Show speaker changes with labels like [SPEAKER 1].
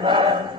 [SPEAKER 1] Amen.